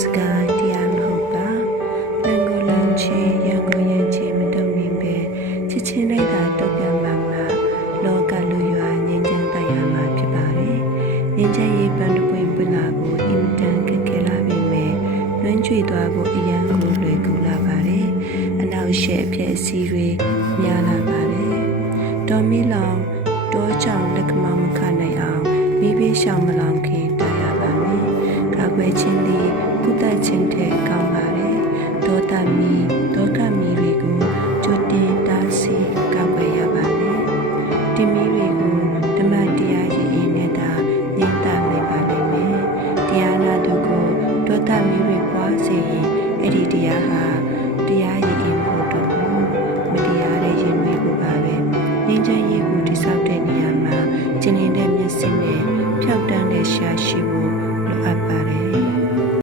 စကားတရားမဟုတ်ပါလန်ကိုလန်ချေရန်ကိုရန်ချေမတုံနေပဲချစ်ချင်းလိုက်တာတုတ်ပြန်မှလောကလူရွာငြိမ်းချမ်းတရားမှာဖြစ်ပါတယ်ငြိမ်းချမ်းရေးပန်းတပွင့်ပွင့်လာဖို့အင်တန်ခက်ခဲလာပြီမဲ့လွှမ်းကျွေသွားဖို့အရန်ကိုလွယ်ကူလာပါတယ်အနောက်ရှေ့အဖြစ်အစည်းတွေများလာပါတယ်တော်မီလောင်တောကြောင်လက်ကမမခနိုင်အောင်မိဘေးရှောင်မလောင်ခင်တာရပါမယ်ကာကွယ်ခြင်းသည်ကုသခြင်းထက်ကောင်းပါတယ်ဒေါသမီတွေကိုကြိုတင်တားဆီးကာကွယ်ရပါမယ်ဒီမီတွေကိုဓမ္မတရားရည်ရည်နဲ့သာညှိတာနိုင်ပါလိမ့်မယ်တရားနာသူကိုဒေါသမီတွေပွားစေရင်အဲ့ဒီတရားဟာတရားရည်ရည်မဟုတ်တော့ဘူးမတရားတဲ့ရင်တွေကိုပါပဲငြိမ်းချမ်းရေးကိုတိဆောက်တဲ့နေရာမှာကျင်နေတဲ့မျက်စိနဲ့ဖြောက်တန်းတဲ့ရှာရှိဖို့လိုအပ်ပါတယ်